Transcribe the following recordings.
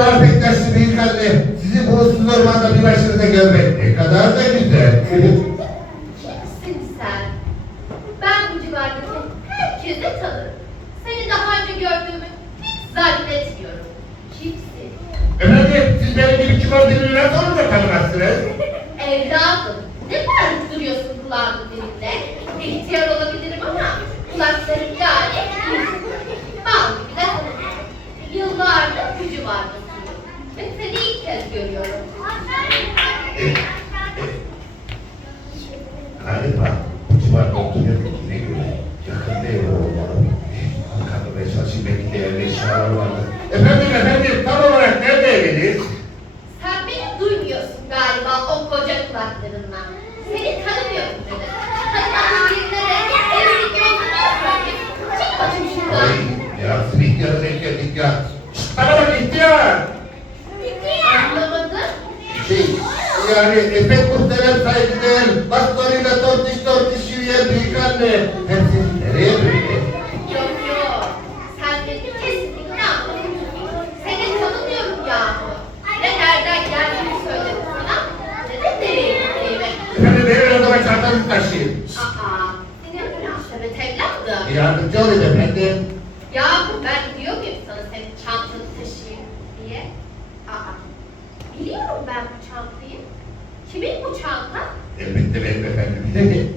Bektaşlı Büyük Anne. Sizi bu ıssız ormanda bir başınıza görmek ne kadar da güzel. Kimsin sen? Ben bu civardaki herkesi tanırım. Seni daha önce gördüğümü hiç zannetmiyorum. Kimsin? Efendim siz benim gibi çıkan birini nasıl olur da tanımazsınız? Evladım, ne bağırıp duruyorsun kulağımın dibinde? İhtiyar eşyalar vardı. Efendim efendim tam olarak nerede eviniz? Sen beni duymuyorsun galiba o koca kulaklarınla. Seni tanımıyorum dedi. Hatta birine de evlilik söyleyeyim. Çık bakayım şuradan. Ya geldik ya. Şşt, Bana bak ihtiyar. Anlamadım. Şey yani efekt muhterem saygıdeğer bastonuyla tortiş tortiş yürüyen büyük anne. Hem siz nereye böyle? Yok yok. Sen beni kesinlikle anlamadın. Seni tanımıyorum yahu. Ne nereden geldiğini söyledim sana. Ne de nereye gittiğimi. Efendim benim odama çantanızı taşıyın. Aa, senin münasebet evladım. Yardımcı olun efendim. Yahu ben diyor muyum sana senin çantanı taşıyayım diye? Aa, biliyorum ben bu çantayı. Kimin bu çanta? Elbette benim efendim.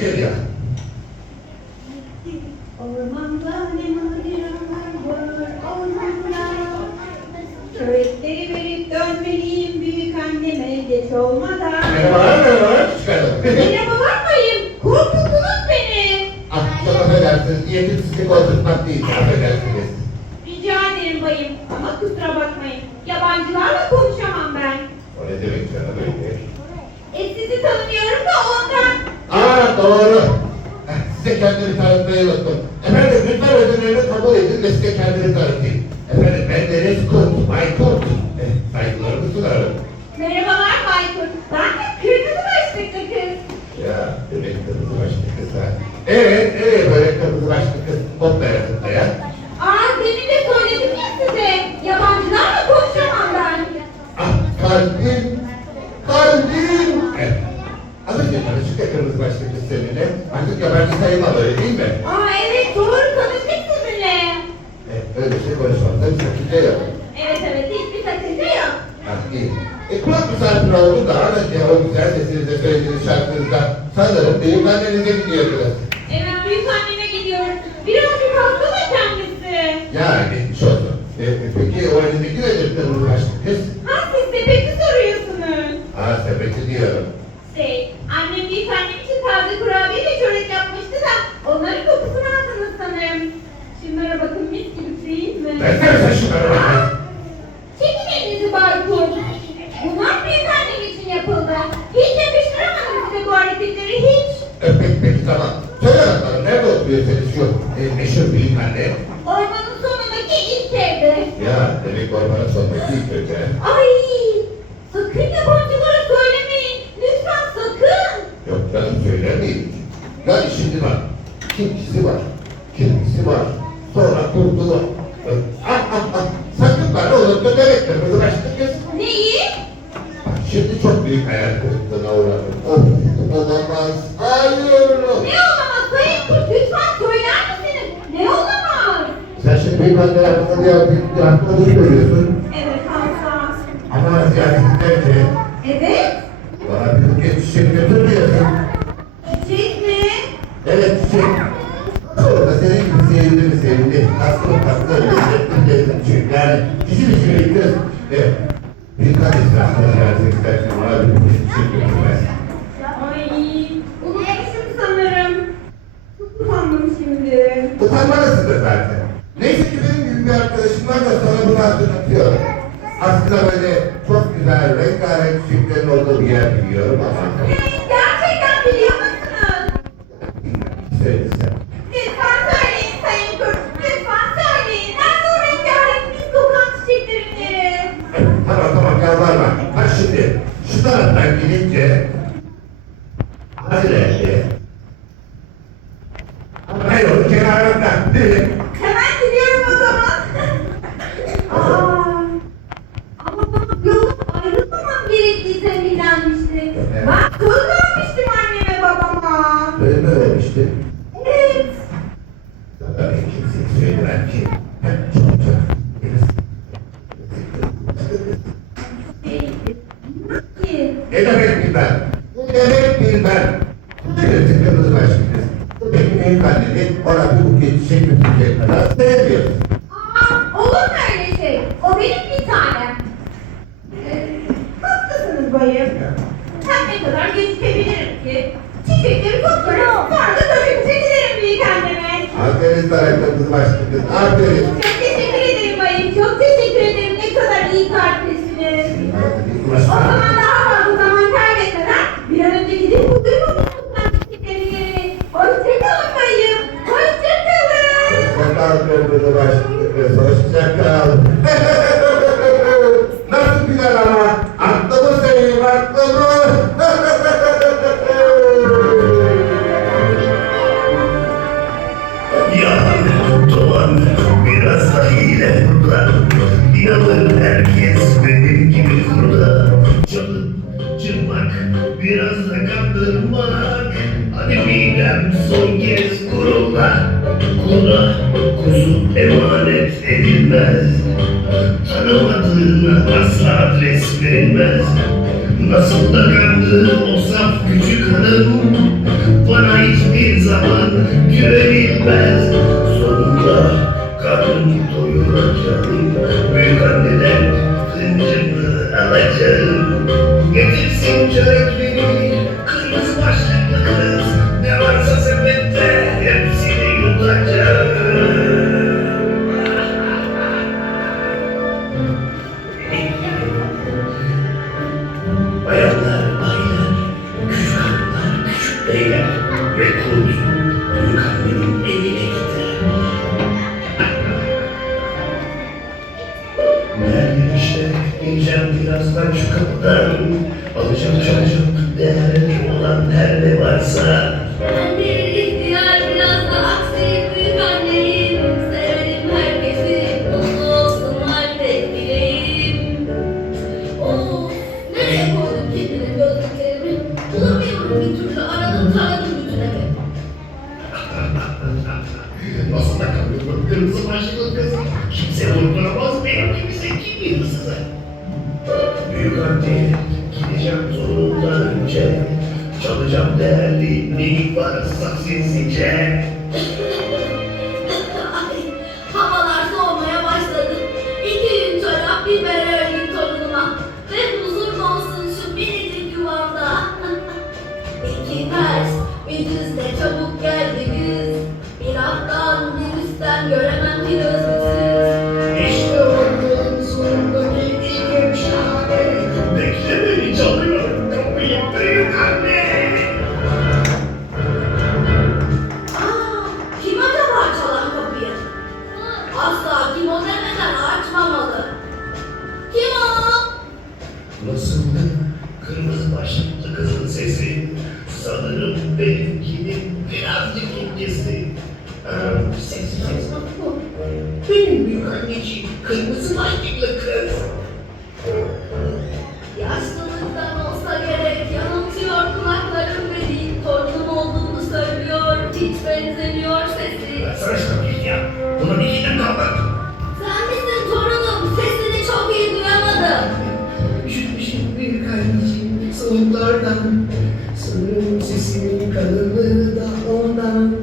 Geleceğim ya. Ormanda ne maceralar var ormanda. Çörekleri verip dönmeliyim büyük anneme geç olmadan. Merhabalar, merhabalar. Çıkardım. Merhabalar bayım. Korkuttunuz beni. Ah, çok affedersiniz. Niyetim sizi korkutmak değil. Affedersiniz. Rica ederim bayım ama kusura bakmayın. Yabancılarla konuşamam ben. O ne demek canım öyle? E sizi tanımıyorum da ondan. Aa doğru. Eh, Size kendimi tanıtmayı unuttum. Efendim lütfen ödüllerimi kabul edin ve size kendimi tanıtayım. Efendim ben Deniz Kurt, Bay Kurt. Eh, saygılarımı sunarım. Merhabalar Baykurt. Ben de kırmızı başlıklı kız. Ya demek kırmızı başlı kız ha. Evet, evet böyle kırmızı başlı kız. Hop arasında sanırım büyük annenize gidiyordunuz. Evet büyük anneme gidiyoruz. Birazcık hasta da kendisi. Ya geçmiş olsun. E, peki o elindeki nedir kırmızı başlı kız? Ha siz sepeti soruyorsunuz. Söyleseniz şu e, meşhur büyük anne. Ormanın hakkında söylüyorsun. Evet hassas. Ama ziyaretinde ki Evet. bana bir buket çiçek götürmüyorsun. Çiçek mi? Evet çiçek. Orada senin gibi sevimli? Tatlı mı tatlı? Lezzetli lezzetli çiçek. Yani kişi bir şey kız. Evet. Bir kadın İslam'da ziyaret istersen bana bir buket çiçek götürmez. Ay, unutmuşum sanırım. Utandım şimdi. Utanmalısın da zaten. Neyse ki benim bir arkadaşım var da sana bunu hatırlatıyorum. Aslında böyle çok güzel rengarenk çiçeklerin olduğu bir yer biliyorum ama? Gerçekten biliyor musunuz? Bir tanem. Ee, haklısınız bayım. Hem ne kadar gecikebilirim ki? Çiçekleri toplarım, sonra da dönüşe giderim büyük anneme. Aferin başlıklı kız. Aferin. Çok teşekkür ederim bayım, çok teşekkür ederim. Ne kadar iyi kalplisiniz. O zaman Nasıl da kandı o saf küçük hanım Bana hiçbir zaman güvenilmez. Sonunda karnım doyuracağım. Büyük anneden hıncımı alacağım. Getirsin çörekleri Kırmızı başlıklı kız. Ne varsa sepette Hepsini yutacağım birazdan şu kapıdan alacağım çocuk değerli olan her ne varsa. Ben bir ihtiyar biraz da aksi büyük anneyim. Severim herkesi mutlu olsunlar tek dileğim Of nereye koydum kendini gözlüklerimi? Bulamıyorum bir türlü aradım taradım bütün evi. Nasıl da kalıyor kırmızı başlıklı kız Kimse durduramaz Anne gideceğim zorundan önce. Çalacağım değerli neyik varsa sinsice Benim büyük anneciğim kırmızı başlıklı kız. Yaşlılıktan olsa gerek yanıltıyor kulaklarım beni Torunum olduğunu söylüyor hiç benzemiyor sesi Sana şunu ya. Bunu bir kere kalmak. Sen misin torunum sesini çok iyi duyamadım Üşütmüşüm büyük anneciğim soğuklardan. Sanırım sesimin kalınlığı da ondan.